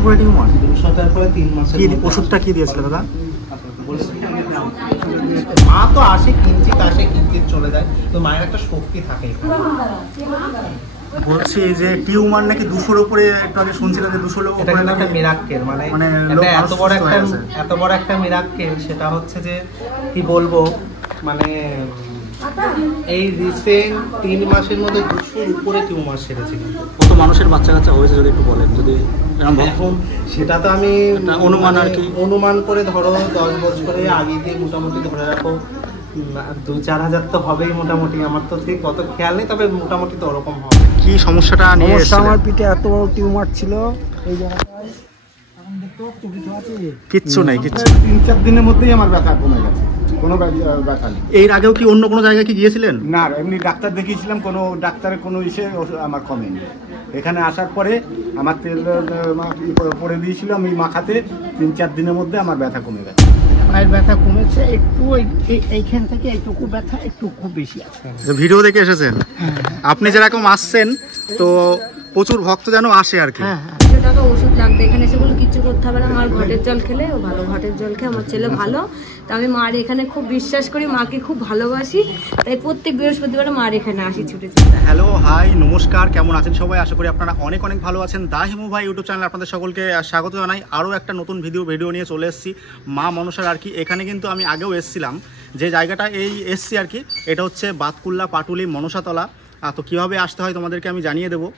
উপরে টিউমার? 200টার পরে 3 মাসের। কি ওষুধটা কি দিয়েছিল দাদা? মা তো আসে কিঞ্চিত চলে যায়, তো মায়ের একটা শক্তি থাকে। বলছি যে টিউমার নাকি 200-র উপরে, একটু আগে শুনছিলাম যে 200-র উপরে। এটা একটা মিরাক্কেল, মানে এত বড় একটা মিরাক্কেল। সেটা হচ্ছে যে কি বলবো, মানে এই রিসেন্ট 3 মাসের মধ্যে 200-র উপরে টিউমার সেরেছিল। কত মানুষের বাচ্চা কাচ্চা হয়েছে যদি একটু বলেন? যদি এখন সেটা তো আমি অনুমান আর কি, অনুমান করে ধরো 10 বছরে আগে দিয়ে মোটামুটি ধরে রাখো 2-4 হাজার তো হবেই মোটামুটি। আমার তো ঠিক কত খেয়াল নেই, তবে মোটামুটি তো ওরকম হবে। কি সমস্যাটা নিয়ে এসেছিলেন? আমার পিঠে এত বড় টিউমার ছিল এই জায়গাটায়, এখন দেখতে পাচ্ছ কিছু আছে? কিচ্ছু নাই, কিচ্ছু। 3-4 দিনের মধ্যেই আমার ব্যথা কমে গেছে, কোনো ব্যথা নেই। এর আগেও কি অন্য কোনো জায়গায় কি গিয়েছিলেন? না, এমনি ডাক্তার দেখিয়েছিলাম, কোনো ডাক্তারের কোনো ইসে আমার কমেনি। এখানে আসার পরে আমার তেল পরে দিয়েছিল, আমি মাখাতে 3-4 দিনের মধ্যে আমার ব্যথা কমে গেছে। পায়ের ব্যথা কমেছে একটু, এইখান থেকে এইটুকু ব্যথা একটু খুব বেশি আছে। ভিডিও দেখে এসেছেন আপনি? যেরকম আসছেন তো প্রচুর ভক্ত যেন আসে আর কি। টাকা ওষুধ লাগবে, এখানে এসে বলে কিচ্ছু করতে হবে না, আমার ঘটের জল খেলে ও ভালো, ঘটের জল খেয়ে আমার ছেলে ভালো। তা আমি মার এখানে খুব বিশ্বাস করি, মাকে খুব ভালোবাসি, তাই প্রত্যেক বৃহস্পতিবার মার এখানে আসি ছুটে। হ্যালো, হাই, নমস্কার, কেমন আছেন সবাই? আশা করি আপনারা অনেক অনেক ভালো আছেন। দা হিমু ভাই ইউটিউব চ্যানেলে আপনাদের সকলকে স্বাগত জানাই। আরও একটা নতুন ভিডিও নিয়ে চলে এসেছি মা মনসার আর কি। এখানে কিন্তু আমি আগেও এসেছিলাম, যে জায়গাটা এসছি আর কি, এটা হচ্ছে বাতকুল্লা পাটুলি মনসাতলা। তো কীভাবে আসতে হয় তোমাদেরকে আমি জানিয়ে দেবো।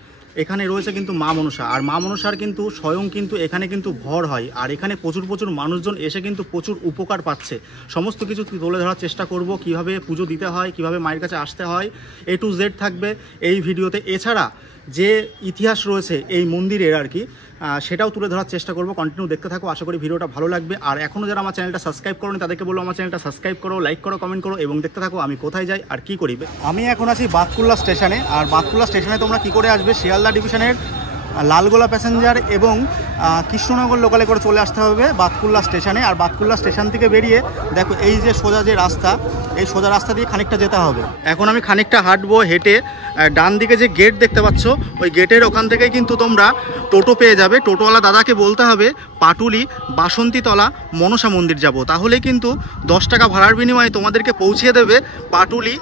এখানে রয়েছে কিন্তু মা মনসা, আর মা মনসার কিন্তু স্বয়ং কিন্তু এখানে কিন্তু ভর হয়, আর এখানে প্রচুর মানুষজন এসে কিন্তু প্রচুর উপকার পাচ্ছে। সমস্ত কিছু তুলে ধরার চেষ্টা করব, কিভাবে পুজো দিতে হয়, কিভাবে মায়ের কাছে আসতে হয়, A to Z থাকবে এই ভিডিওতে। এছাড়া যে ইতিহাস রয়েছে এই মন্দিরের আর কি, সেটাও তুলে ধরার চেষ্টা করব। কন্টিনিউ দেখতে থাকো, আশা করি ভিডিওটা ভালো লাগবে। আর এখনও যারা আমার চ্যানেলটা সাবস্ক্রাইব করো তাদেরকে বলবো আমার চ্যানেলটা সাবস্ক্রাইব করো, লাইক করো, কমেন্ট করো এবং দেখতে থাকো আমি কোথায় যাই আর কি করি। আমি এখন আছি বাতকুল্লা স্টেশনে, আর বাতকুল্লা স্টেশনে তোমরা কি করে আসবে, শিয়ালদা ডিভিশনের লালগোলা প্যাসেঞ্জার এবং কৃষ্ণনগর লোকালে করে চলে আসতে হবে বাতকুল্লা স্টেশনে। আর বাতকুল্লা স্টেশন থেকে বেরিয়ে দেখো এই যে সোজা যে রাস্তা, এই সোজা রাস্তা দিয়ে খানিকটা যেতে হবে। এখন আমি খানিকটা হাঁটবো হেঁটে, ডান দিকে যে গেট দেখতে পাচ্ছ ওই গেটের ওখান থেকে কিন্তু তোমরা টোটো পেয়ে যাবে। টোটোওয়ালা দাদাকে বলতে হবে পাটুলি বাসন্তীতলা মনসা মন্দির যাব, তাহলে কিন্তু 10 টাকা ভাড়ার বিনিময়ে তোমাদেরকে পৌঁছিয়ে দেবে পাটুলি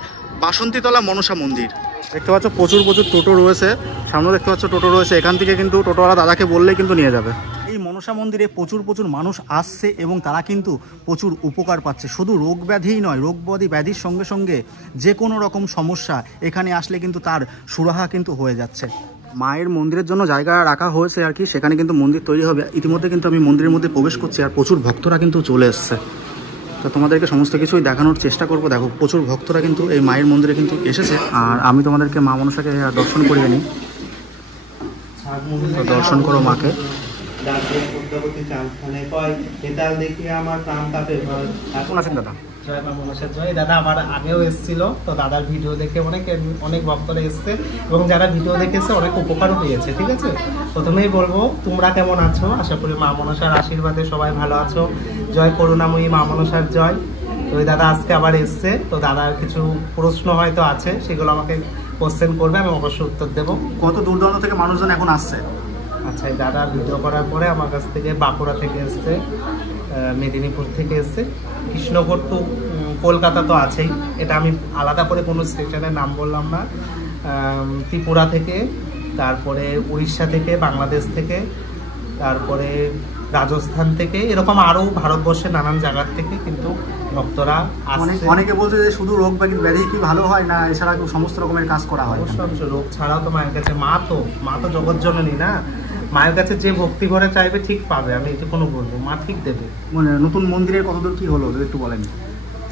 বাসন্তীতলা মনসা মন্দির। দেখতে পাচ্ছ প্রচুর টোটো রয়েছে, সামনে দেখতে পাচ্ছ টোটো রয়েছে, এখান থেকে কিন্তু টোটোওয়ালা দাদাকে বললেই কিন্তু নিয়ে যাবে। এই মনসা মন্দিরে প্রচুর মানুষ আসছে এবং তারা কিন্তু প্রচুর উপকার পাচ্ছে। শুধু রোগ ব্যাধিই নয়, রোগ ব্যাধির সঙ্গে সঙ্গে যে কোনো রকম সমস্যা এখানে আসলে কিন্তু তার সুরাহা কিন্তু হয়ে যাচ্ছে। মায়ের মন্দিরের জন্য জায়গা রাখা হয়েছে আর কি, সেখানে কিন্তু মন্দির তৈরি হবে। ইতিমধ্যে কিন্তু আমি মন্দিরের মধ্যে প্রবেশ করছি, আর প্রচুর ভক্তরা কিন্তু চলে এসছে। তো তোমাদেরকে সমস্ত কিছুই দেখানোর চেষ্টা করব। দেখো প্রচুর ভক্তরা কিন্তু এই মায়ের মন্দিরে কিন্তু এসেছে, আর আমি তোমাদেরকে মা মনসাকে দর্শন করিয়ে নিই। দর্শন করো মাকে। এখন আছেন দাদা? জয় মা মনসার জয়। দাদা আমার আগেও এসেছিল, তো দাদার ভিডিও দেখে অনেক ভক্তরা এসছে এবং যারা ভিডিও দেখেছে অনেক উপকারও পেয়েছে। ঠিক আছে, প্রথমেই বলবো তোমরা কেমন আছো? আশা করি মা মনসার আশীর্বাদে সবাই ভালো আছো। জয় করুণাময়ী মা মনসার জয়। তো ওই দাদা আজকে আবার এসছে, তো দাদার কিছু প্রশ্ন হয়তো আছে, সেগুলো আমাকে কোশ্চেন করবে, আমি অবশ্যই উত্তর দেবো। কত দূর দূরান্ত থেকে মানুষজন এখন আসছে? আচ্ছা, দাদা ভিডিও করার পরে আমার কাছ থেকে বাঁকুড়া থেকে এসছে, মেদিনীপুর থেকে এসছে, কৃষ্ণনগর টু কলকাতা তো আছেই, এটা আমি আলাদা করে কোনো স্টেশনের নাম বললাম না। ত্রিপুরা থেকে, তারপরে উড়িষ্যা থেকে, বাংলাদেশ থেকে, তারপরে রাজস্থান থেকে, এরকম আরও ভারতবর্ষের নানান জায়গার থেকে কিন্তু ভক্তরা আসছে। অনেকে বলছে যে শুধু রোগ ব্যাধি কি ভালো হয় না, এছাড়া সমস্ত রকমের কাজ করা হয়? অবশ্যই, রোগ ছাড়াও তো মায়ের কাছে, মা তো জগৎজননী না, মায়ের কাছে যে ভক্তি ভরে চাইবে ঠিক পাবে, আমি এটুকুনো বলবো, মা ঠিক দেবে। মানে নতুন মন্দিরের কতদূর কি হলো একটু বলেন?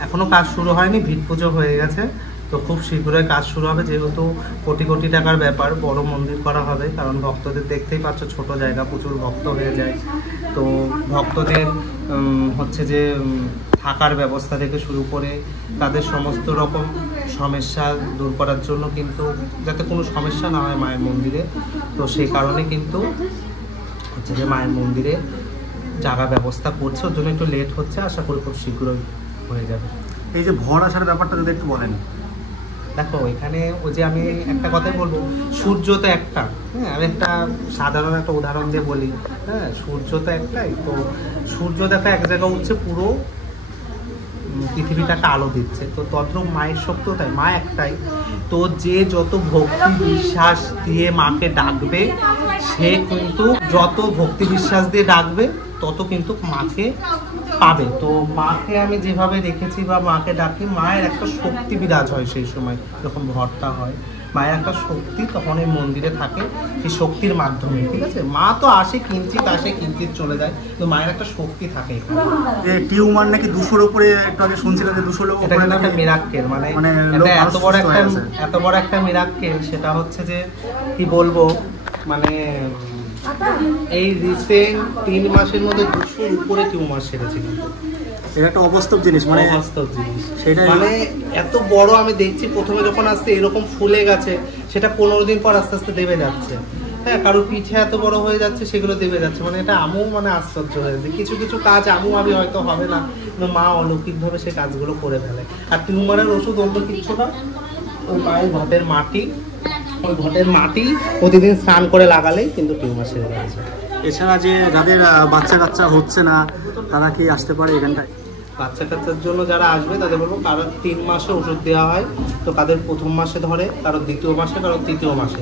এখনো কাজ শুরু হয়নি, ভিত পুজো হয়ে গেছে, তো খুব শীঘ্রই কাজ শুরু হবে। যেহেতু কোটি টাকার ব্যাপার, বড় মন্দির করা হবে, কারণ ভক্তদের দেখতেই পাচ্ছ ছোট জায়গা, প্রচুর ভক্ত হয়ে যায়। তো ভক্তদের হচ্ছে যে থাকার ব্যবস্থা থেকে শুরু করে তাদের সমস্ত রকম সমস্যা দূর করার জন্য কিন্তু, যাতে কোনো সমস্যা না হয় মায়ের মন্দিরে, তো সেই কারণে কিন্তু হচ্ছে যে মায়ের মন্দিরে জায়গা ব্যবস্থা করছে, ওর জন্য একটু লেট হচ্ছে, আশা করি খুব শীঘ্রই হয়ে যাবে। এই যে ভর আসার ব্যাপারটা যদি একটু বলেন। দেখো এখানে ওই যে আমি একটা কথাই বলবো, সূর্য তো একটা, হ্যাঁ আমি একটা সাধারণ একটা উদাহরণ দিয়ে বলি, হ্যাঁ সূর্য তো একটাই, তো সূর্য দেখো এক জায়গায় উঠছে, পুরো পৃথিবীটাকে আলো দিচ্ছে, তো তদ্রূপ মায়ের শক্তিও তাই, মা একটাই। তো যে যত ভক্তি বিশ্বাস দিয়ে মাকে ডাকবে, সে কিন্তু যত ভক্তি বিশ্বাস দিয়ে ডাকবে তত কিন্তু মাকে পাবে। তো মাকে আমি যেভাবে রেখেছি বা মাকে ডাকি, মায়ের একটা শক্তি বিরাজ হয় সেই সময় যখন ভরটা হয়, মায়ের একটা শক্তি তখন এই মন্দিরে থাকে, সেই শক্তির মাধ্যমে, ঠিক আছে। মা তো আসে কিঞ্চিত চলে যায়, তো মায়ের একটা শক্তি থাকে এখানে। টিউমার নাকি 200-র উপরে, একটু আগে শুনছিলাম যে 200-র এটা উপরে কিন্তু একটা মিরাক্কেল, মানে এত বড় একটা মিরাক্কেল, সেটা হচ্ছে যে কি বলবো, মানে এই রিসেন্ট 3 মাসের মধ্যে 200-র উপরে টিউমার সেরেছে। কিন্তু এটা একটা অবাস্তব জিনিস, মানে অবাস্তব জিনিস, সেটাই মানে এত বড় আমি দেখছি, প্রথমে যখন আসছে এরকম ফুলে গেছে, সেটা 15 দিন পর আস্তে আস্তে দেবে যাচ্ছে, হ্যাঁ কারোর পিঠে এত বড় হয়ে যাচ্ছে, সেগুলো দেবে যাচ্ছে, মানে এটা আমিও মানে আশ্চর্য হয়েছে। কিছু কিছু কাজ আমি হয়তো হবে না, কিন্তু মা অলৌকিকভাবে সেই কাজগুলো করে ফেলে। আর টিউমারের ওষুধ অন্য কিছু না, ওই মায়ের ঘটের মাটি, ওই ঘটের মাটি প্রতিদিন স্নান করে লাগালেই কিন্তু টিউমার সেরে যাচ্ছে। এছাড়া যে যাদের বাচ্চা কাচ্চা হচ্ছে না, তারা কি আসতে পারে এখানটায়? বাচ্চা কাচ্চার জন্য যারা আসবে তাদের বলবো, কারোর 3 মাসে ওষুধ দেওয়া হয়, তো কাদের প্রথম মাসে ধরে, কারোর দ্বিতীয় মাসে, কারোর তৃতীয় মাসে,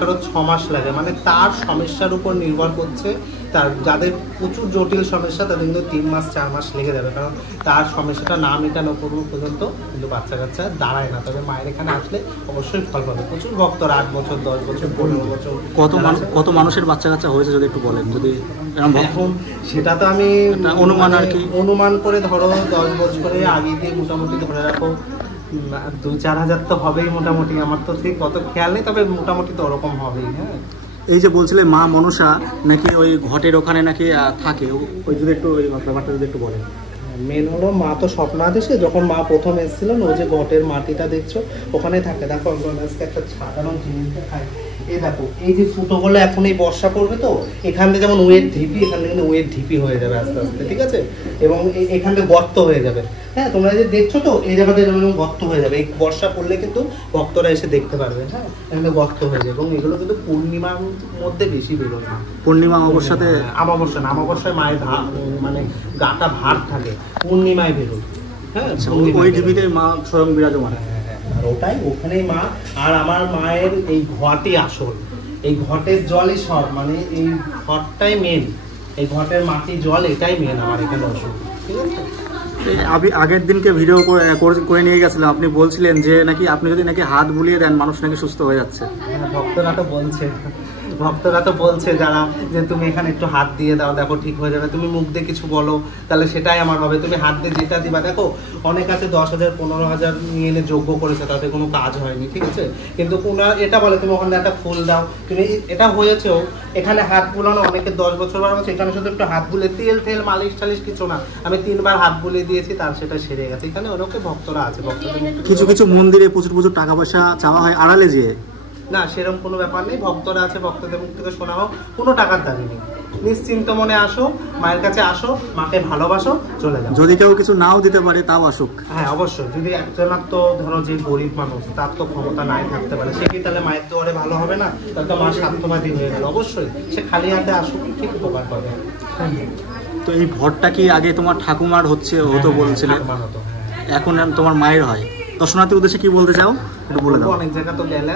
কারোর 6 মাস লাগে, মানে তার সমস্যার উপর নির্ভর করছে। তার যাদের প্রচুর জটিল সমস্যা তাদের কিন্তু 3 মাস 4 মাস লেগে যাবে, কারণ তার সমস্যাটা না মেটানো পর্যন্ত কিন্তু বাচ্চা কাচ্চা দাঁড়ায় না। তবে মায়ের এখানে আসলে অবশ্যই ফল পাবে। প্রচুর ভক্তরা 8 বছর 10 বছর 15 বছর কত মানুষের বাচ্চা কাচ্চা হয়েছে যদি একটু বলেন? যদি এখন সেটা তো আমি অনুমান আর কি, অনুমান করে ধরো 10 বছরে আগে দিয়ে মোটামুটি ধরে রাখো 2-4 হাজার তো হবেই মোটামুটি। আমার তো ঠিক কত খেয়াল নেই, তবে মোটামুটি তো ওরকম হবেই। হ্যাঁ, এই যে বলছিলে মা মনসা নাকি ওই ঘটের ওখানে নাকি থাকে, ওই যদি একটু ওই ব্যাপারটা যদি একটু বলেন। মেন হলো মা তো স্বপ্নাদেশে, যখন মা প্রথম এসেছিলেন, ওই যে ঘটের মাটিটা দেখছো ওখানে থাকে। দেখো আজকে একটা সাধারণ জিনিস দেখায়, এই দেখো এই যে ফুটোগুলো এখন এই বর্ষা পড়বে, তো এখান থেকে যেমন ওয়েট ঢিপি, এখান থেকে কিন্তু ওয়েট ঢিপি হয়ে যাবে আস্তে আস্তে, ঠিক আছে, এবং এখান থেকে গর্ত হয়ে যাবে। হ্যাঁ, তোমরা যে দেখছো তো এই জায়গাতে যেমন গর্ত হয়ে যাবে, এই বর্ষা পড়লে কিন্তু ভক্তরা এসে দেখতে পারবে। হ্যাঁ, এখানে গর্ত হয়ে যাবে, এবং এগুলো কিন্তু পূর্ণিমার মধ্যে বেশি বেরোয় না। পূর্ণিমা অমাবস্যাতে, অমাবস্যা না, অমাবস্যায় মায়ের মানে গাটা ভার থাকে, পূর্ণিমায় বেরোয়। হ্যাঁ, ওই ঢিপিতে মা স্বয়ং বিরাজমান। আর ওটাই ওখানেই মা। আর আমার মায়ের এই ঘটই আসল, এই ঘটের জলই সব, মানে এই ঘটটাই মেন, এই ঘটের মাটি জল এটাই মেন আমার এখানে ওষুধ, ঠিক আছে। আমি আগের দিনকে ভিডিও করে নিয়ে গেছিলাম, আপনি বলছিলেন যে নাকি আপনি যদি নাকি হাত বুলিয়ে দেন মানুষ নাকি সুস্থ হয়ে যাচ্ছে। ভক্তরা তো বলছে যারা, যে তুমি এখানে একটু হাত দিয়ে দাও, দেখো ঠিক হয়ে যাবে। তুমি মুখ দিয়ে কিছু বলো, তাহলে সেটাই আমার হবে। তুমি হাত দিয়ে যেটা দিবা, দেখো অনেক আছে 10,000 15,000 নিয়ে এনে যজ্ঞ করেছে, তাতে কোনো কাজ হয়নি, ঠিক আছে। কিন্তু ওনারা এটা বলে তুমি ওখানে একটা ফুল দাও, তুমি এটা হয়েছেও। এখানে হাত বুলানো অনেকে 10 বছর 12 বছর, এখানে শুধু একটু হাত বুলে, তেল মালিশ টালিশ কিছু না, আমি 3 বার হাত বুলিয়ে দিয়েছি, তার সেটা সেরে গেছে। এখানে অনেকে ভক্তরা আছে, কিছু কিছু মন্দিরে প্রচুর টাকা পয়সা চাওয়া হয় আড়ালে যেয়ে। না, সেরকম কোনো ব্যাপার নেই। ভক্তরা আছে, ভক্তদের মুখ থেকে শোনা হোক, কোনো টাকার দাবি নেই। নিশ্চিন্ত মনে আসো, মায়ের কাছে আসো, মাকে ভালোবাসো, চলে যাও। যদি কেউ কিছু নাও দিতে পারে তাও আসুক। হ্যাঁ, অবশ্যই। যদি একজনের তো ধরো যে গরিব মানুষ, তার তো ক্ষমতা নাই থাকতে পারে, সে কি তাহলে মায়ের দুয়ারে ভালো হবে না? তার তো মা স্বার্থবাদী হয়ে গেল। অবশ্যই সে খালি হাতে আসুক, ঠিক উপকার পাবে। তো এই ভটটা কি আগে তোমার ঠাকুমার হতো বলছিলে, এখন তোমার মায়ের হয়? দর্শনার্থীর উদ্দেশ্যে কি বলতে চাও একটু বলে দাও। অনেক জায়গা তো গেলে,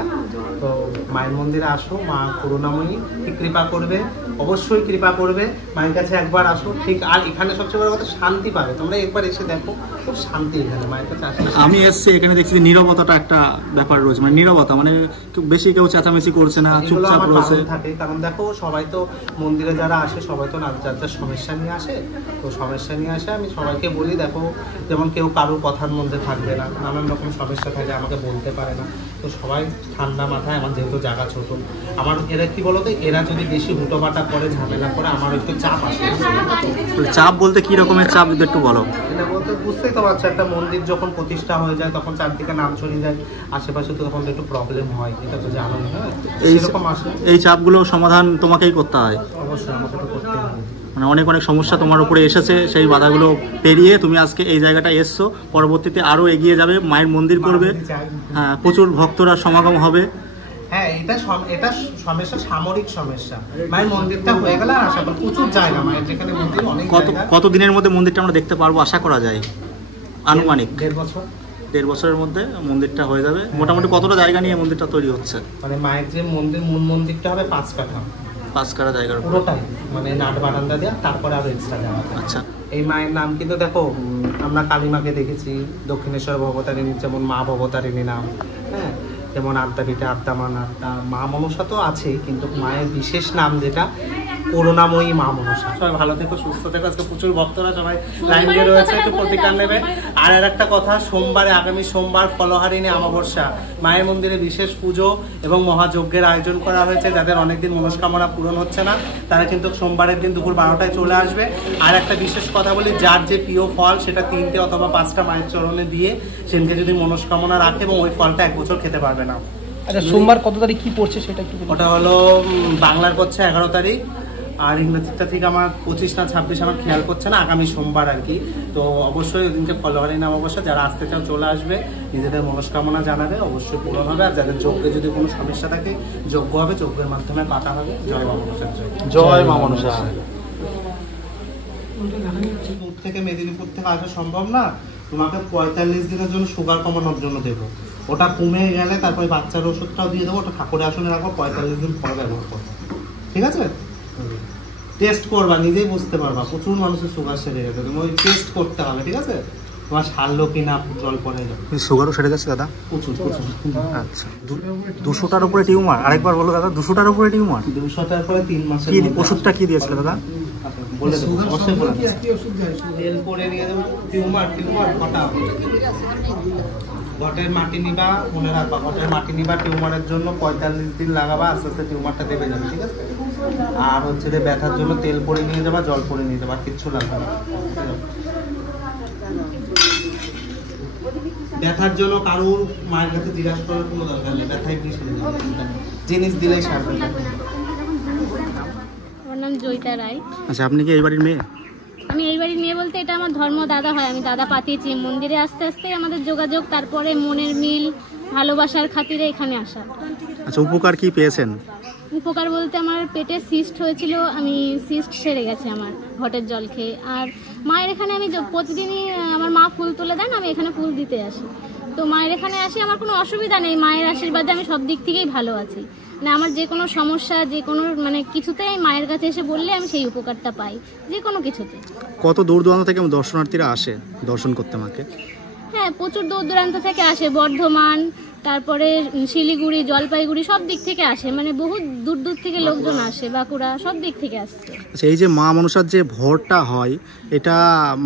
তো মায়ের মন্দিরে আসো, মা করুণাময়ী, ঠিক কৃপা করবে, অবশ্যই কৃপা করবে। মায়ের কাছে একবার আসো, ঠিক। আর এখানে সবচেয়ে বড় কথা, শান্তি পাবে। তোমরা একবার এসে দেখো, খুব শান্তি এখানে মায়ের কাছে আসলে। আমি এসছি, এখানে দেখছি নীরবতাটা একটা ব্যাপার রয়েছে, মানে নীরবতা, মানে বেশি কেউ চেঁচামেচি করছে না, চুপচাপ রয়েছে। কারণ দেখো সবাই তো মন্দিরে যারা আসে, সবাই তো যার সমস্যা নিয়ে আসে, তো সমস্যা নিয়ে আসে। আমি সবাইকে বলি, দেখো যেমন কেউ কারোর কথার মধ্যে থাকবে না, নানান রকম সমস্যা থাকে, আমাকে বলতে পারে না, তো সবাই ঠান্ডা মাথায়, আমার যেহেতু জায়গা ছোট, আমার এরা কি বলতো, এরা যদি বেশি হুটোপাটা করে, ঝামেলা করে, আমার একটু চাপ আসে। চাপ বলতে কি রকমের চাপ যদি একটু বলো? এটা বলতে বুঝতেই তো পারছো, একটা মন্দির যখন প্রতিষ্ঠা হয়ে যায়, তখন চারদিকে নাম ছড়িয়ে যায়, আশেপাশে তো তখন তো একটু প্রবলেম হয়, এটা তো জানোই। হ্যাঁ, এইরকম আসে। এই চাপগুলো সমাধান তোমাকেই করতে হয়? অবশ্যই আমাকে তো করতে হবে। মানে অনেক অনেক সমস্যা তোমার উপরে এসেছে, সেই বাধাগুলো পেরিয়ে তুমি আজকে এই জায়গাটা এসছো, পরবর্তীতে আরও এগিয়ে যাবে, মায়ের মন্দির করবে, হ্যাঁ প্রচুর ভক্তরা সমাগম হবে। হ্যাঁ, এটা সমস্যা, সামরিক সমস্যা। মায়ের মন্দিরটা হয়ে গেলে আর আশা করি প্রচুর জায়গা, মায়ের যেখানে মন্দির অনেক জায়গা। কত দিনের মধ্যে মন্দিরটা আমরা দেখতে পারবো আশা করা যায়? আনুমানিক 1.5 বছর। 1.5 বছরের মধ্যে মন্দিরটা হয়ে যাবে। মোটামুটি কতটা জায়গা নিয়ে মন্দিরটা তৈরি হচ্ছে? মানে মায়ের যে মন্দির, মূল মন্দিরটা হবে 5 কাঠা, 5 কাঠা জায়গার উপর। পুরোটাই মানে নাট বারান্দা দেওয়া, তারপরে আরো এক্সট্রা দেওয়া। আচ্ছা, এই মায়ের নাম কিন্তু দেখো, আমরা কালীমাকে দেখেছি, দক্ষিণেশ্বর ভবতারিণী যেমন মা ভবতারিণী নাম, হ্যাঁ, যেমন আদ্যাপীঠে আদ্যামান আদ্যা, মা মনসা তো আছেই, কিন্তু মায়ের বিশেষ নাম যেটা করুণাময়ী মা মনসা। সবাই ভালো থেকো, সুস্থ থেকো। আজকে প্রচুর ভক্তরা সবাই লাইন দিয়ে রয়েছে, একটু প্রতিকার নেবে। আর একটা কথা, সোমবারে, আগামী সোমবার ফলহারিণী অমাবস্যা, মায়ের মন্দিরে বিশেষ পুজো এবং মহাযজ্ঞের আয়োজন করা হয়েছে। যাদের অনেকদিন মনস্কামনা পূরণ হচ্ছে না, তারা কিন্তু সোমবারের দিন দুপুর 12টায় চলে আসবে। আর একটা বিশেষ কথা বলি, যার যে প্রিয় ফল সেটা 3টে অথবা 5টা মায়ের চরণে দিয়ে সেদিনকে যদি মনস্কামনা রাখে, এবং ওই ফলটা 1 বছর খেতে পারবে না। আচ্ছা, সোমবার কত তারিখ কি পড়ছে সেটা একটু বলুন। ওটা হলো বাংলার পড়ছে 11 তারিখ, আর ইংরেজিটা ঠিক আমার 25 না 26 আমার খেয়াল করছে না, আগামী সোমবার আর কি। তো অবশ্যই ওই দিনকে ফলহারিণী অমাবস্যা, যারা আসতে চাও চলে আসবে, নিজেদের মনস্কামনা জানাবে, অবশ্যই পূরণ হবে। আর যাদের যজ্ঞে যদি কোনো সমস্যা থাকে, যজ্ঞ হবে, যজ্ঞের মাধ্যমে পাতা হবে। জয় মা মনসার জয়। জয় মা মনসা। দূর থেকে মেদিনীপুর থেকে আসা সম্ভব না, তোমাকে 45 দিনের জন্য সুগার কমানোর জন্য দেবো। ওটা কমে গেলে তারপরে বাচ্চার ওষুধটাও দিয়ে দেবো, ওটা ঠাকুরের আসনে রাখবো, 45 দিন পর ব্যবহার করবো, ঠিক আছে? টেস্ট করবা, নিজেই বুঝতে পারবা। প্রচুর মানুষের সুগার সেরে গেছে, তুমি ওই টেস্ট করতে হবে, ঠিক আছে? তোমার সারলো কিনা জল পরে যাবে। সুগারও সেরে গেছে দাদা? প্রচুর। আচ্ছা, 200টার উপরে টিউমার? আরেকবার বলো দাদা, 200টার উপরে টিউমার? 200টার পরে 3 মাসের কি মধ্যে। ওষুধটা কি দিয়েছিল দাদা? বলে দেবো, অবশ্যই বলে দেবো। তেল পরে নিয়ে যাবো। টিউমার ঘটা, ঘটের মাটি নিবা, মনে রাখবা, ঘটের মাটি নিবা। টিউমারের জন্য 45 দিন লাগাবা, আস্তে আস্তে টিউমারটা দেবে যাবে, ঠিক আছে? আর হচ্ছে যে ব্যথার জন্য তেল পরে নিয়ে যাবা, জল পরে নিয়ে যাবা, আর কিচ্ছু লাগবে না। ব্যথার জন্য কারোর মায়ের কাছে জিজ্ঞাসা করার কোনো দরকার নেই, ব্যথায় কি সেরে যাবে, জিনিস দিলেই সারবে। আমার নাম জয়িতা রায়। আচ্ছা, আপনি কি এই বাড়ির মেয়ে? আমি এই বাড়ির মেয়ে বলতে এটা আমার ধর্ম দাদা হয়, আমি দাদা পাঠিয়েছি মন্দিরে। আস্তে আস্তে আমাদের যোগাযোগ, তারপরে মনের মিল, ভালোবাসার খাতিরে এখানে আসা। আচ্ছা, উপকার কি পেয়েছেন? উপকার বলতে আমার পেটে সিস্ট হয়েছিল, আমি সিস্ট সেরে গেছে আমার ঘটের জল খেয়ে। আর মায়ের এখানে আমি প্রতিদিনই, আমার মা ফুল তুলে দেন, আমি এখানে ফুল দিতে আসি। তো মায়ের এখানে আসি, আমার কোনো অসুবিধা নেই, মায়ের আশীর্বাদে আমি সব দিক থেকেই ভালো আছি। মানে আমার যে কোনো সমস্যা, যে কোনো মানে কিছুতেই মায়ের কাছে এসে বললে আমি সেই উপকারটা পাই, যে কোনো কিছুতে। কত দূর দূরান্ত থেকে দর্শনার্থীরা আসে দর্শন করতে মাকে? হ্যাঁ, প্রচুর দূর দূরান্ত থেকে আসে, বর্ধমান, তারপরে শিলিগুড়ি, জলপাইগুড়ি, সব দিক থেকে আসে, মানে বহু দূর দূর থেকে লোকজন আসে, বাঁকুড়া, সব দিক থেকে আসছে। আচ্ছা, এই যে মা মনসার যে ভরটা হয়, এটা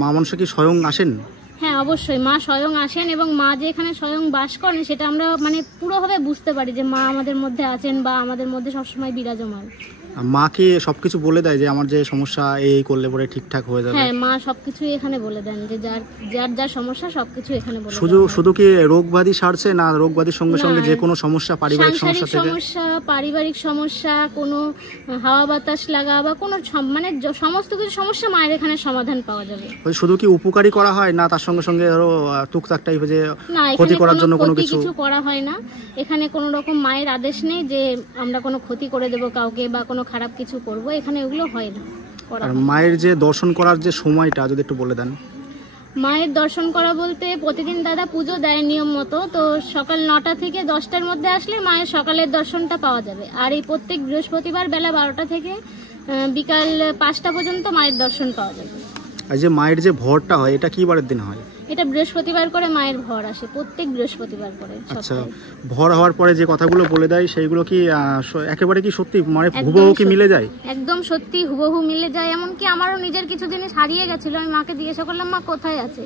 মা মনসা কি স্বয়ং আসেন? হ্যাঁ, অবশ্যই মা স্বয়ং আসেন, এবং মা যে এখানে স্বয়ং বাস করেন সেটা আমরা মানে পুরোভাবে বুঝতে পারি যে মা আমাদের মধ্যে আছেন বা আমাদের মধ্যে সবসময় বিরাজমান। মা কি সবকিছু বলে দেয় যে আমার যে সমস্যা এই করলে পরে ঠিকঠাক হয়ে যাবে? হ্যাঁ, মা সবকিছুই এখানে বলে দেন, যে যার সমস্যা সবকিছু এখানে বলে দেন। শুধু কি রোগ ব্যাধি সারছে না, রোগ ব্যাধির সঙ্গে সঙ্গে যে কোনো সমস্যা, পারিবারিক সমস্যা থেকে? সমস্যা, পারিবারিক সমস্যা, কোনো হাওয়া বাতাস লাগা বা কোনো মানে সমস্ত কিছু সমস্যা মায়ের এখানে সমাধান পাওয়া যাবে। ওই শুধু কি উপকারী করা হয় না, তার সঙ্গে সঙ্গে আরো টুকটাক টাইপের যে না, ক্ষতি করার জন্য কোনো কিছু করা হয় না। এখানে কোনো রকম মায়ের আদেশ নেই যে আমরা কোনো ক্ষতি করে দেব কাউকে বা কোনো খারাপ কিছু করব, এখানে এগুলো হয় না। আর মায়ের যে দর্শন করার যে সময়টা যদি একটু বলে দেন। মায়ের দর্শন করা বলতে প্রতিদিন দাদা পুজো দেয় নিয়ম মতো, তো সকাল 9টা থেকে 10টার মধ্যে আসলে মায়ের সকালের দর্শনটা পাওয়া যাবে। আর এই প্রত্যেক বৃহস্পতিবার বেলা 12টা থেকে বিকাল 5টা পর্যন্ত মায়ের দর্শন পাওয়া যাবে। আর যে মায়ের যে ভরটা হয়, এটা কি বারের দিন হয়? এটা বৃহস্পতিবার করে মায়ের ভর আসে, প্রত্যেক বৃহস্পতিবার করে। আচ্ছা, ভর হওয়ার পরে যে কথাগুলো বলে দেয় সেইগুলো কি একেবারে কি সত্যি, মানে হুবহু কি মিলে যায়? একদম সত্যি হুবহু মিলে যায়। এমনকি আমারও নিজের কিছু জিনিস হারিয়ে গেছিল, আমি মাকে জিজ্ঞাসা করলাম মা কোথায় আছে,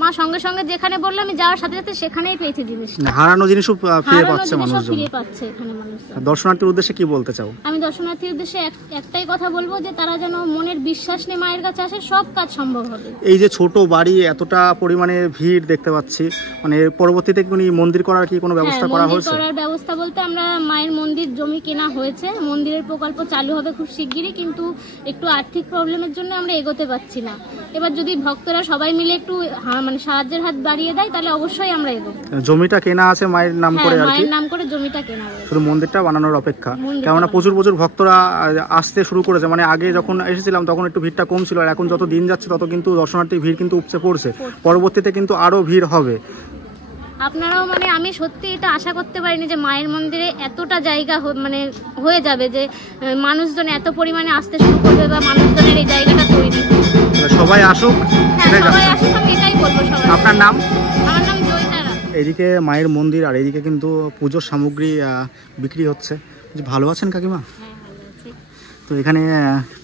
মা সঙ্গে সঙ্গে যেখানে বললাম আমি যাওয়ার সাথে সাথে সেখানেই পেয়েছি জিনিসটা। হারানো জিনিসও ফিরে পাচ্ছে মানুষজন, ফিরে পাচ্ছে এখানে মানুষ। দর্শনার্থীর উদ্দেশ্যে কি বলতে চাও? আমি দর্শনার্থীর উদ্দেশ্যে একটাই কথা বলবো, যে তারা যেন মনের বিশ্বাস নিয়ে মায়ের কাছে আসে, সব কাজ সম্ভব হবে। এই যে ছোট বাড়ি, এতটা পরিমাণে ভিড় দেখতে পাচ্ছি, মানে পরবর্তীতে কি মন্দির করার কি কোনো ব্যবস্থা করা হয়েছে? করার ব্যবস্থা ব্যবস্থা বলতে আমরা মায়ের মন্দির জমি কেনা হয়েছে, মন্দিরের প্রকল্প চালু হবে খুব শিগগিরই, কিন্তু একটু আর্থিক প্রবলেমের জন্য আমরা এগোতে পারছি না। এবার যদি ভক্তরা সবাই মিলে একটু মানে সাহায্যের হাত বাড়িয়ে দেয় তাহলে অবশ্যই আমরা এগোবো। জমিটা কেনা আছে মায়ের নাম করে আর কি, মায়ের নাম করে জমিটা কেনা হয়েছে, শুধু মন্দিরটা বানানোর অপেক্ষা। কেননা প্রচুর ভক্তরা আসতে শুরু করেছে, মানে আগে যখন এসেছিলাম তখন একটু ভিড়টা কম ছিল, আর এখন যত দিন যাচ্ছে তত কিন্তু দর্শনার্থীর ভিড় কিন্তু উপচে পড়ছে, পরবর্তীতে কিন্তু আরো ভিড় হবে। আপনারাও মানে আমি সত্যি এটা আশা করতে পারিনি যে মায়ের মন্দিরে এতটা জায়গা মানে হয়ে যাবে, যে মানুষজন এত পরিমাণে আসতে শুরু করবে বা মানুষজনের এই জায়গাটা তৈরি। সবাই আসুক, সবাই আসুক, আমি এটাই বলবো সবাই। আপনার নাম? আমার নাম জয়তারা। এদিকে মায়ের মন্দির আর এদিকে কিন্তু পুজোর সামগ্রী বিক্রি হচ্ছে। ভালো আছেন কাকিমা? হ্যাঁ, ভালো আছি। তো এখানে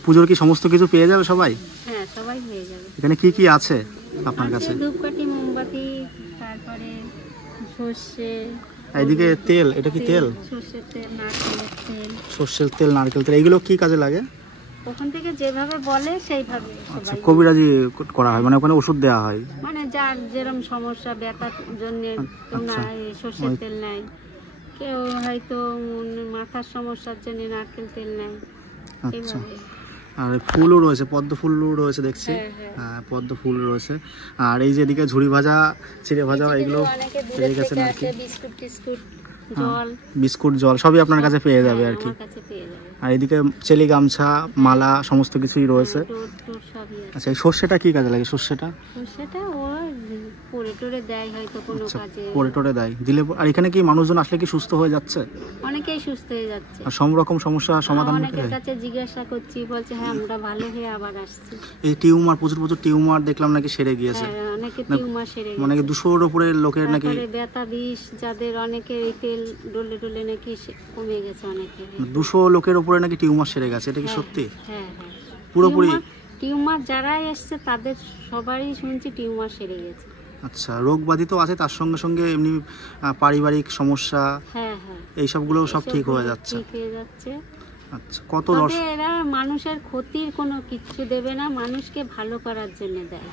পুজোর কি সমস্ত কিছু পেয়ে যাবে সবাই? হ্যাঁ, সবাই হয়ে যাবে। এখানে কি কি আছে আপনার কাছে? ধূপকাঠি, মোমবাতি, তারপরে সর্ষে। এদিকে তেল, এটা কি তেল? সর্ষের তেল, নারকেলের তেল। সর্ষের তেল, নারকেল তেল, এইগুলো কি কাজে লাগে? ওখান থেকে যেভাবে বলে সেইভাবে আচ্ছা, সবাই কবিরাজি করা হয়, মানে ওখানে ওষুধ দেওয়া হয়? মানে যার যেরকম সমস্যা, ব্যথার জন্য কেউ না সর্ষের তেল নেয়, কেউ হয়তো মাথার সমস্যার জন্য নারকেল তেল নেয়। আচ্ছা, এইভাবে। আর ফুলও রয়েছে, পদ্ম ফুলও রয়েছে দেখছি। হ্যাঁ, পদ্ম ফুল রয়েছে। আর এই যে এদিকে ঝুড়ি ভাজা, চিড়ে ভাজা, এগুলো পেয়ে গেছেন আর কি। বিস্কুট টিস্কুট, জল, বিস্কুট, জল সবই আপনার কাছে পেয়ে যাবে আর কি। আমার কাছে পেয়ে যাবে। আর এদিকে চেলি গামছা, মালা সমস্ত কিছুই রয়েছে। টোট টোট সবই আছে। আচ্ছা, এই সর্ষেটা কি কাজে লাগে? সর্ষেটা সেটা ও পরে টোরে দেয় হয়তো কোনো কাজে, পরে টোরে দেয় দিলে। আর এখানে কি মানুষজন আসলে কি সুস্থ হয়ে যাচ্ছে? অনেকেই সুস্থ হয়ে যাচ্ছে। আর সব রকম সমস্যা সমাধান হতে অনেকের হয়? কাছে জিজ্ঞাসা করছি, বলছে হ্যাঁ আমরা ভালো হয়ে আবার আসছি। এই টিউমার, প্রচুর টিউমার দেখলাম নাকি সেরে গিয়েছে, হ্যাঁ, অনেকে টিউমার সেরে মানে গেছে। 200-এর উপরে লোকের নাকি। তারপরে ব্যথা বিষ যাদের, অনেকের এই তেল ডলে ডলে নাকি কমে গেছে অনেকের। 200 লোকের উপরে নাকি টিউমার সেরে গেছে, এটা কি সত্যি? হ্যাঁ হ্যাঁ, পুরোপুরি? টিউমার যারাই এসছে তাদের সবারই শুনছি টিউমার সেরে গেছে। আচ্ছা, রোগ ব্যাধি তো আছে, তার সঙ্গে সঙ্গে এমনি পারিবারিক সমস্যা, হ্যাঁ হ্যাঁ, এই সবগুলো সব ঠিক হয়ে যাচ্ছে। ঠিক হয়ে যাচ্ছে। আচ্ছা, কত তবে এরা মানুষের ক্ষতির কোনো কিচ্ছু দেবে না, মানুষকে ভালো করার জন্য দেয়,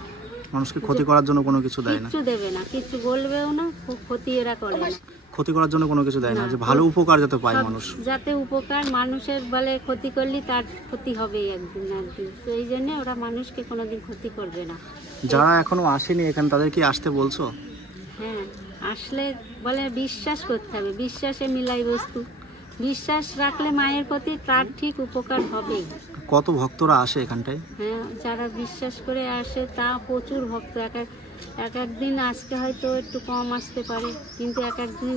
মানুষকে ক্ষতি করার জন্য কোনো কিছু দেয় না? কিচ্ছু দেবে না, কিচ্ছু বলবেও না, ক্ষতি এরা করে না। ক্ষতি করার জন্য কোনো কিছু দেয় না, যে ভালো উপকার যাতে পায় মানুষ। যাতে উপকার, মানুষের বলে ক্ষতি করলে তার ক্ষতি হবেই একদিন না একদিন, তো এই জন্য ওরা মানুষকে কোনোদিন ক্ষতি করবে না। যারা এখনো আসেনি এখানে তাদের কি আসতে বলছো? হ্যাঁ, আসলে বলে বিশ্বাস করতে হবে, বিশ্বাসে মিলাই বস্তু, বিশ্বাস রাখলে মায়ের প্রতি তার ঠিক উপকার হবেই। কত ভক্তরা আসে এখানটায়? হ্যাঁ, যারা বিশ্বাস করে আসে তা প্রচুর ভক্ত। এক একদিন আজকে হয়তো একটু কম আসতে পারে, কিন্তু এক একদিন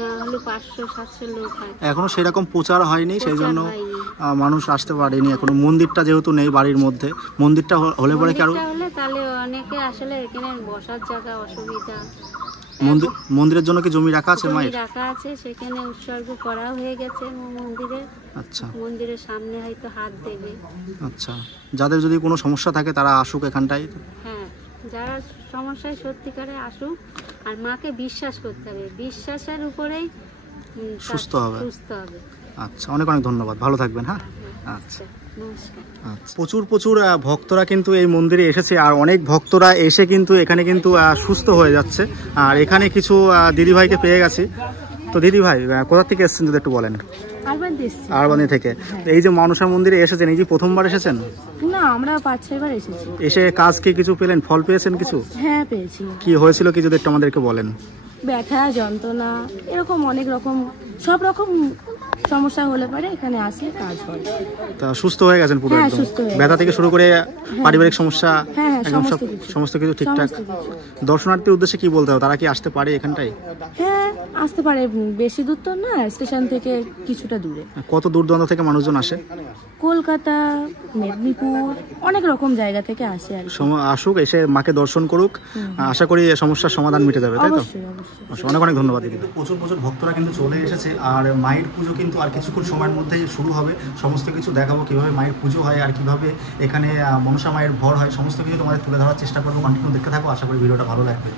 না হলে 500-700 লোক হয়। এখনো সেরকম প্রচার হয়নি, সেই জন্য হয়নি। মানুষ আসতে পারেনি এখনো। মন্দিরটা যেহেতু নেই বাড়ির মধ্যে, মন্দিরটা হলে পরে কি আরো। মন্দিরটা হলে তাহলে অনেকে আসলে এখানে বসার জায়গা অসুবিধা। মন্দিরের জন্য কি জমি রাখা আছে জমি মায়ের? রাখা আছে, সেখানে উৎসর্গ করা হয়ে গেছে মন্দিরে। আচ্ছা, মন্দিরের সামনে হয়তো হাত দেবে। আচ্ছা, যাদের যদি কোনো সমস্যা থাকে তারা আসুক এখানটায়। হ্যাঁ, যারা সমস্যায় সত্যিকারে আসুক, আর মাকে বিশ্বাস করতে হবে, বিশ্বাসের উপরেই সুস্থ হবে। সুস্থ হবে। আচ্ছা, অনেক অনেক ধন্যবাদ, ভালো থাকবেন। হ্যাঁ, আচ্ছা, নমস্কার। আচ্ছা। প্রচুর ভক্তরা কিন্তু এই মন্দিরে এসেছে, আর অনেক ভক্তরা এসে কিন্তু এখানে কিন্তু সুস্থ হয়ে যাচ্ছে। আর এখানে কিছু দিদিভাইকে পেয়ে গেছি। তো দিদিভাই কোথা থেকে এসেছেন যদি একটু বলেন? আরবানি থেকে। এই যে মনসা মন্দিরে এসেছেন, এই যে প্রথমবার এসেছেন? না, আমরা 5-6 বার এসেছি। এসে কাজ কি কিছু পেলেন, ফল পেয়েছেন কিছু? হ্যাঁ, পেয়েছি। কি হয়েছিল কি যদি একটু আমাদেরকে বলেন? ব্যথা, যন্ত্রণা, এরকম অনেক রকম, সব রকম সমস্যা হলে পরে এখানে আসলে কাজ হয়। তা সুস্থ হয়ে গেছেন পুরো? হ্যাঁ, একদম সুস্থ হয়ে ব্যথা থেকে শুরু করে পারিবারিক সমস্যা, হ্যাঁ, একদম সমস্ত কিছু ঠিকঠাক। দর্শনার্থীর উদ্দেশ্যে কি বলতে হবে, তারা কি আসতে পারে এখানটায়? হ্যাঁ, আসতে পারে। বেশি দূর তো না, স্টেশন থেকে কিছুটা দূরে। কত দূর দূরান্ত থেকে মানুষজন আসে? কলকাতা, মেদিনীপুর, অনেক রকম জায়গা থেকে আসে আর কি। আসুক, এসে মাকে দর্শন করুক, আশা করি সমস্যার সমাধান মিটে যাবে, তাই তো? অবশ্যই অবশ্যই। অনেক অনেক ধন্যবাদ দিদি। প্রচুর ভক্তরা কিন্তু চলে এসেছে, আর মায়ের পুজো কিন্তু আর কিছুক্ষণ সময়ের মধ্যেই শুরু হবে। সমস্ত কিছু দেখাবো, কিভাবে মায়ের পুজো হয় আর কিভাবে এখানে মনসা মায়ের ভর হয়, সমস্ত কিছু তোমাদের তুলে ধরার চেষ্টা করবো। কন্টিনিউ দেখতে থাকো, আশা করি ভিডিওটা ভালো লাগবে।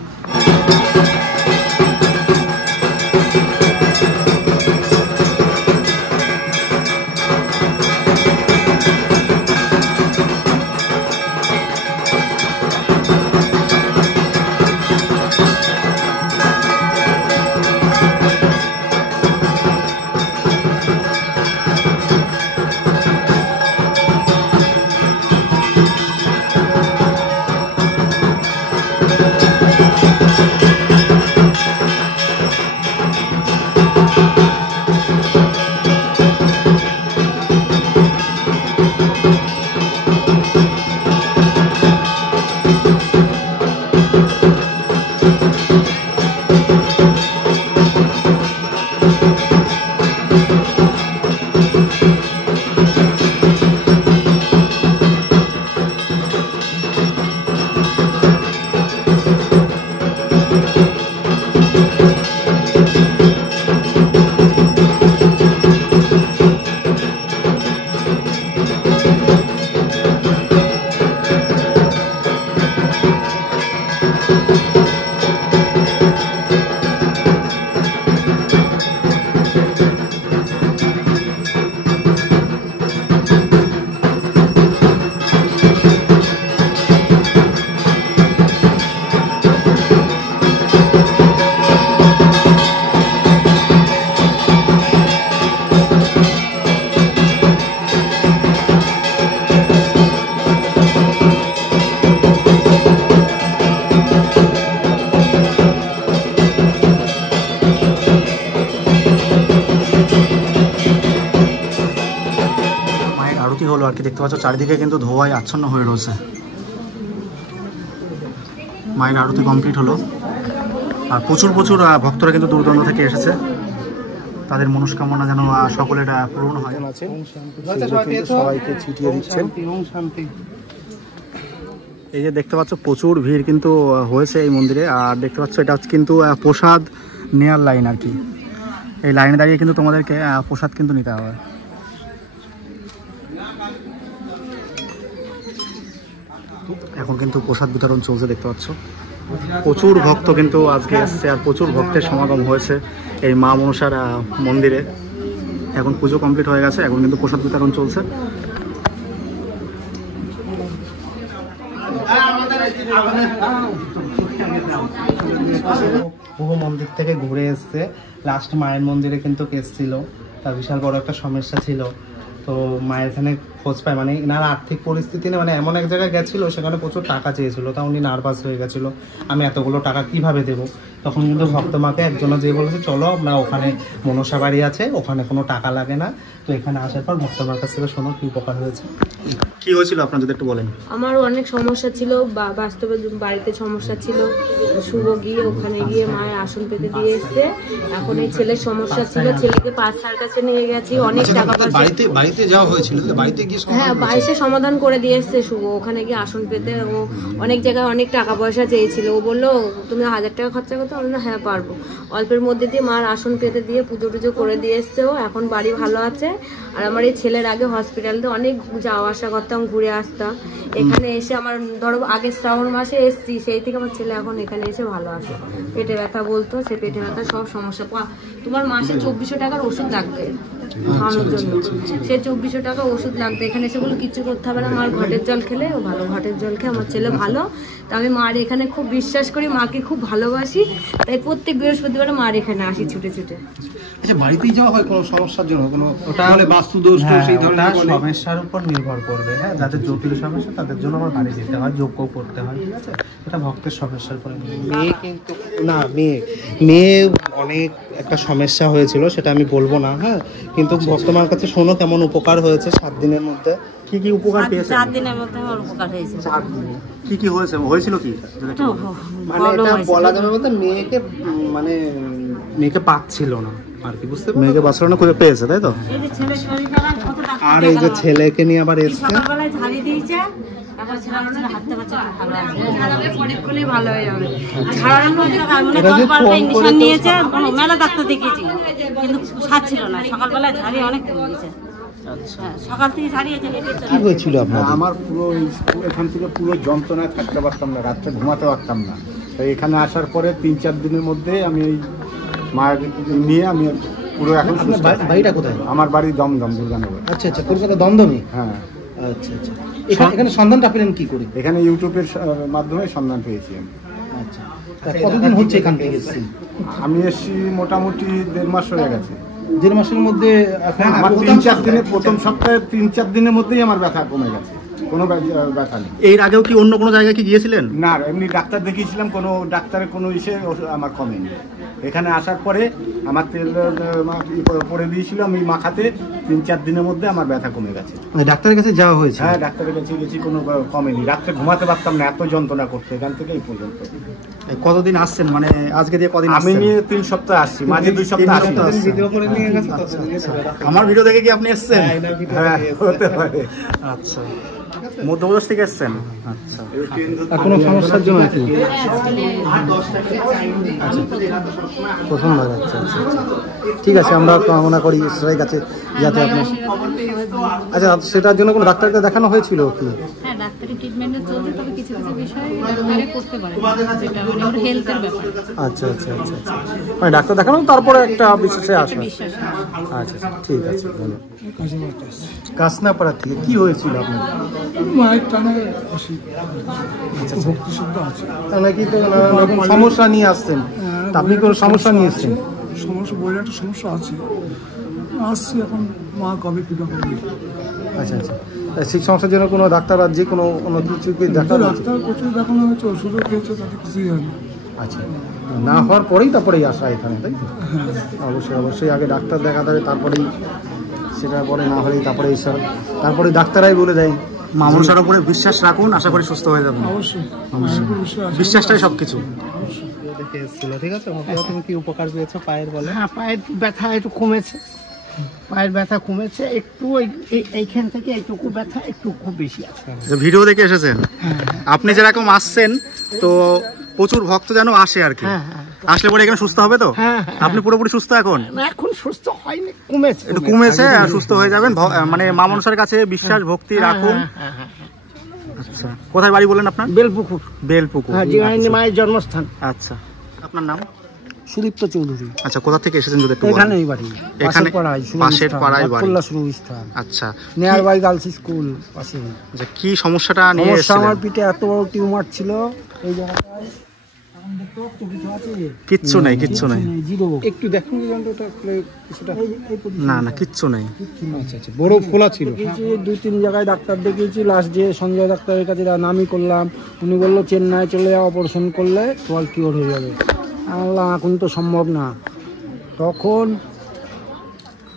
কি হলো আর কি, দেখতে পাচ্ছ চারিদিকে কিন্তু ধোঁয়ায় আচ্ছন্ন হয়ে রয়েছে। মায়ের আরতি কমপ্লিট হলো, আর প্রচুর ভক্তরা কিন্তু দূর দূরান্ত থেকে এসেছে, তাদের মনস্কামনা যেন সকলের পূরণ হয়। সবাইকে ছিটিয়ে দিচ্ছেন। এই যে দেখতে পাচ্ছ প্রচুর ভিড় কিন্তু হয়েছে এই মন্দিরে, আর দেখতে পাচ্ছ এটা হচ্ছে কিন্তু প্রসাদ নেয়ার লাইন আর কি। এই লাইনে দাঁড়িয়ে কিন্তু তোমাদেরকে প্রসাদ কিন্তু নিতে হবে। এখন কিন্তু প্রসাদ বিতরণ চলছে, দেখতে পাচ্ছ প্রচুর ভক্ত কিন্তু আজকে এসছে, আর প্রচুর ভক্তের সমাগম হয়েছে এই মা মনসার মন্দিরে। এখন পুজো কমপ্লিট হয়ে গেছে, এখন কিন্তু প্রসাদ বিতরণ চলছে। বহু মন্দির থেকে ঘুরে এসছে, লাস্ট মায়ের মন্দিরে কিন্তু কেস ছিল, তার বিশাল বড় একটা সমস্যা ছিল। তো মায়ের এখানে খোঁজ পায়, মানে এনার আর্থিক পরিস্থিতি নেই, মানে এমন এক জায়গায় গেছিলো সেখানে প্রচুর টাকা চেয়েছিল, তা উনি নার্ভাস হয়ে গেছিলো, আমি এতগুলো টাকা কিভাবে দেবো। তখন কিন্তু ভক্ত মাকে একজনে যেয়ে বলেছে চলো আমরা ওখানে মনসা বাড়ি আছে, ওখানে কোনো টাকা লাগে না। তো এখানে আসার পর ভক্ত মার কাছ থেকে শোনো কি উপকার হয়েছে। কি হয়েছিল আপনার যদি একটু বলেন। আমার অনেক সমস্যা ছিল, বাস্তবে বাড়িতে সমস্যা ছিল। শুভ গিয়ে ওখানে গিয়ে মায়ের আসন পেতে দিয়ে এসছে। এখন এই ছেলের সমস্যা ছিল, ছেলেকে পাঁচটার কাছে নিয়ে গেছি, অনেক টাকা পয়সা। বাড়িতে যাওয়া হয়েছিল, বাড়িতে গিয়ে হ্যাঁ বাড়িতে সমাধান করে দিয়ে এসছে শুভ। ওখানে গিয়ে আসন পেতে ও অনেক জায়গায় অনেক টাকা পয়সা চেয়েছিল। ও বললো তুমি 1000 টাকা খরচা করতে, আমি হ্যাঁ পারবো। অল্পের মধ্যে দিয়ে মার আসন পেতে দিয়ে পুজো টুজো করে দিয়ে এসছে ও। এখন বাড়ি ভালো আছে। আর আমার এই ছেলের আগে হসপিটালে অনেক যাওয়া আসা করতাম, ঘুরে আসতাম। এখানে এসে আমার ধরো আগে শ্রাবণ মাসে এসছি, সেই থেকে আমার ছেলে এখন এখানে এসে ভালো আছে। পেটে ব্যথা বলতো, সে পেটে ব্যথা সব সমস্যা। তোমার মাসে 2400 টাকার ওষুধ লাগবে খাওয়ানোর জন্য, সে 2400 টাকা ওষুধ লাগতো। এখানে এসে বলে কিচ্ছু করতে হবে না, মার ঘটের জল খেলে ও ভালো, ঘটের জল খেয়ে আমার ছেলে ভালো। তা আমি মার এখানে খুব বিশ্বাস করি, মাকে খুব ভালোবাসি, তাই প্রত্যেক বৃহস্পতিবার মার এখানে আসি ছুটে ছুটে। আচ্ছা বাড়িতেই যাওয়া হয় কোনো সমস্যার জন্য, কোনো ওটা হলে বাস্তু দোষ সেই ধরনের সমস্যার উপর নির্ভর করবে। হ্যাঁ, যাদের জটিল সমস্যা তাদের জন্য আমার বাড়ি যেতে হয়, যোগ্য করতে হয়, ঠিক আছে। এটা ভক্তের সমস্যার উপরে। মেয়ে কিন্তু না, মেয়ে অনেক একটা সমস্যা হয়েছিল, সেটা আমি বলবো না। হ্যাঁ, কিন্তু ভক্তমার কাছে শোনো কেমন উপকার হয়েছে 7 দিনের মধ্যে। কি কি উপকার পেয়েছে? 4 দিনের মধ্যে আমার উপকার হয়েছে। 4 দিনে কি কি হয়েছিল কি? মানে এটা বলা যাবে বলতে মেয়েকে পাচ্ছিল না আর কি, বুঝতে মেয়েকে বাঁচানো না খুঁজে পেয়েছে, তাই তো? আর এই যে ছেলেকে নিয়ে আবার এসছে, সকালবেলায় ঝাড়িয়ে দিয়েছে, এখন ছেলে আমার হাঁটতে পারছে, ভালো আছে, ঝাড়ালে পরীক্ষণেই ভালো হয়ে যাবে। ঝাড়ানোর মধ্যে ইঞ্জেকশন নিয়েছে, কোনো মেলা ডাক্তার দেখিয়েছি কিন্তু সারছিল না। সকালবেলায় ঝাড়িয়ে অনেক কমে গেছে। সকাল থেকে ঝাড়িয়েছে। কি হয়েছিল আপনার? আমার পুরো এখান থেকে পুরো যন্ত্রণায় থাকতে পারতাম না, রাত্রে ঘুমাতে পারতাম না। তাই এখানে আসার পরে 3-4 দিনের মধ্যে আমি এই মায়ের নিয়ে আমি পুরো এখন। বাড়িটা কোথায়? আমার বাড়ি দমদম, দুর্গানগর। আচ্ছা আচ্ছা, কলকাতা দমদমে। হ্যাঁ আচ্ছা আচ্ছা, এখানে সন্ধানটা পেলেন কি করে? এখানে ইউটিউবের মাধ্যমে সন্ধান পেয়েছি আমি। আচ্ছা, কতদিন হচ্ছে এখান থেকে এসেছেন? আমি এসছি মোটামুটি 1.5 মাস হয়ে গেছে। 1.5 মাসের মধ্যে আমার 3-4 দিনে, প্রথম সপ্তাহে 3-4 দিনের মধ্যেই আমার ব্যথা কমে গেছে, কোনো ব্যথা নেই। এর আগেও কি অন্য কোনো জায়গায় কি গিয়েছিলেন? না, এমনি ডাক্তার দেখিয়েছিলাম, কোনো ডাক্তারের কোনো আমার কমেনি। এখানে আসার পরে আমার তেল পরে দিয়েছিল, আমি মাখাতে 3-4 দিনের মধ্যে আমার ব্যথা কমে গেছে। মানে ডাক্তারের কাছে যাওয়া হয়েছে? হ্যাঁ, ডাক্তারের কাছে গেছি, কোনো কমেনি। রাত্রে ঘুমাতে পারতাম না, এত যন্ত্রণা করতে এখান থেকে এই পর্যন্ত। কতদিন আসছেন, মানে আজকে দিয়ে কদিন? আমি নিয়ে 3 সপ্তাহ আসছি, মাঝে 2 সপ্তাহ আসছি। আমার ভিডিও দেখে কি আপনি এসছেন? হ্যাঁ, হতে পারে। আচ্ছা, মধ্যপ্রদেশ থেকে এসছেন? আচ্ছা, আর কোনো সমস্যার জন্য নাকি? প্রথমবার। আচ্ছা আচ্ছা, ঠিক আছে, আমরা কামনা করি ঈশ্বরের কাছে যাতে আপনার। আচ্ছা, সেটার জন্য কোনো ডাক্তারকে দেখানো হয়েছিল কি? হ্যাঁ, ডাক্তারি ট্রিটমেন্টে চলছে, তবে কিছু কিছু বিষয় ডাক্তারে করতে পারে, যেটা মানে ওর হেলথের ব্যাপার। আচ্ছা আচ্ছা আচ্ছা আচ্ছা, মানে ডাক্তার দেখানো তারপরে একটা বিশ্বাসে আসে। আচ্ছা আচ্ছা, ঠিক আছে, ধন্যবাদ। কাসনাপাড়া থেকে কি হয়েছিল আপনার? মায়ের টানে আসি, আচ্ছা, ভক্তি শুদ্ধ আছে। নাকি তো নানা রকম সমস্যা নিয়ে আসছেন, তা আপনি কোনো সমস্যা নিয়ে এসছেন? সমস্যা, বইয়ের একটা সমস্যা আছে, আসছি এখন, মা কবে কৃপা করবে। আচ্ছা আচ্ছা, সেই সমস্যার জন্য কোনো ডাক্তার আর যে কোনো কিছু কি ডাক্তার প্রচুর দেখানো হয়েছে, ওষুধও খেয়েছে, তাতে কিছুই হয়নি। আচ্ছা, না হওয়ার পরেই তারপরেই আসা এখানে, তাই তো? অবশ্যই অবশ্যই, আগে ডাক্তার দেখাতে হবে, তারপরেই সেটা পরে না হলেই তারপরে ঈশ্বর, তারপরে ডাক্তারাই বলে দেয়। মা মনসার উপরে বিশ্বাস রাখুন, আশা করি সুস্থ হয়ে যাবেন। অবশ্যই বিশ্বাসটাই সবকিছু। দেখে এসেছিল, ঠিক আছে। তুমি কি উপকার পেয়েছো পায়ের বলে? হ্যাঁ, পায়ের ব্যথা একটু কমেছে, পায়ের ব্যথা কমেছে একটু, এইখান থেকে এইটুকু ব্যথা একটু খুব বেশি আছে। ভিডিও দেখে এসেছেন আপনি, যেরকম আসছেন তো প্রচুর ভক্ত যেন আসে আর কি, আসলে পরে এখানে সুস্থ হবে তো? আপনি পুরোপুরি সুস্থ এখন? এখন সুস্থ হয়নি, কমেছে, একটু কমেছে, আর সুস্থ হয়ে যাবেন। মানে মা মনসার কাছে বিশ্বাস ভক্তি রাখুন। আচ্ছা, কোথায় বাড়ি বলেন আপনার? বেলপুকুর। বেলপুকুর, যেখানে মায়ের জন্মস্থান। আচ্ছা, আপনার নাম? সুদীপ্ত চৌধুরী। আচ্ছা, কোথা থেকে এসেছেন যদি একটু বলেন? এখানেই বাড়ি, এখানে পাশের পাড়ায় বাড়ি। শুরুস্থান। আচ্ছা, নিয়ার বাই গার্লস স্কুল পাশে। আচ্ছা, কি সমস্যাটা নিয়ে সমস্যা, এসেছিলেন? আমার পিঠে এত বড় টিউমার ছিল এই জায়গাটায়, কিচ্ছু নাই, কিচ্ছু নাই, জিরো। একটু দেখুন যন্ত্রটা কিছুটা। না না, কিচ্ছু নাই। আচ্ছা আচ্ছা, বড় ফোলা ছিল। 2-3 জায়গায় ডাক্তার দেখিয়েছি, লাস্ট যে সঞ্জয় ডাক্তারের কাছে নামই করলাম, উনি বললো চেন্নাই চলে যাও, অপারেশন করলে তোমার কিওর হয়ে যাবে। আল্লাহ, এখন তো সম্ভব না। তখন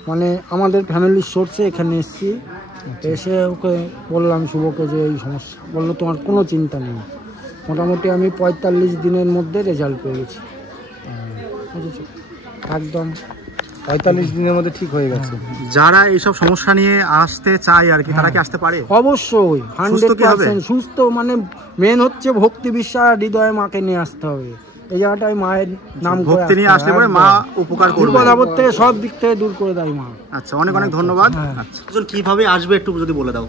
মানে আমাদের ফ্যামিলির সোর্সে এখানে এসেছি, এসে ওকে বললাম শুভকে যে এই সমস্যা, বললো তোমার কোনো চিন্তা নেই। মোটামুটি আমি 45 দিনের মধ্যে রেজাল্ট পেয়ে গেছি, বুঝেছো, একদম 45 দিনের মধ্যে ঠিক হয়ে গেছে। যারা এইসব সমস্যা নিয়ে আসতে চায় আর কি, তারা কি আসতে পারে? অবশ্যই, সুস্থ কি হবে? 100% সুস্থ। মানে মেন হচ্ছে ভক্তি বিশ্বাস, হৃদয়ে মাকে নিয়ে আসতে হবে। এই জায়গাটায় মায়ের নাম করে ভক্তি নিয়ে আসলে পরে মা উপকার করবে, বিপদ আপদ থেকে সব দিক থেকে দূর করে দেয় মা। আচ্ছা, অনেক অনেক ধন্যবাদ। আচ্ছা, কিভাবে আসবে একটু যদি বলে দাও।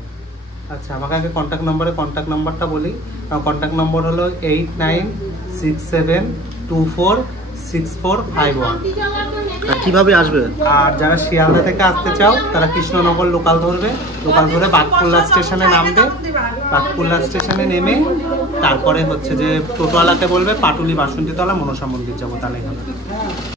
আচ্ছা, আমাকে আগে কন্ট্যাক্ট নাম্বারটা বলি। কন্ট্যাক্ট নম্বর হলো 8967246451। কিভাবে আসবে? আর যারা শিয়ালদা থেকে আসতে চাও তারা কৃষ্ণনগর লোকাল ধরবে, লোকাল ধরে বাগপুল্লা স্টেশনে নামবে, বাগপুল্লা স্টেশনে নেমে তারপরে হচ্ছে যে টোটোওয়ালাকে বলবে পাটুলি বাসন্তীতলা মনসা মন্দির যাবো, তাহলেই হবে।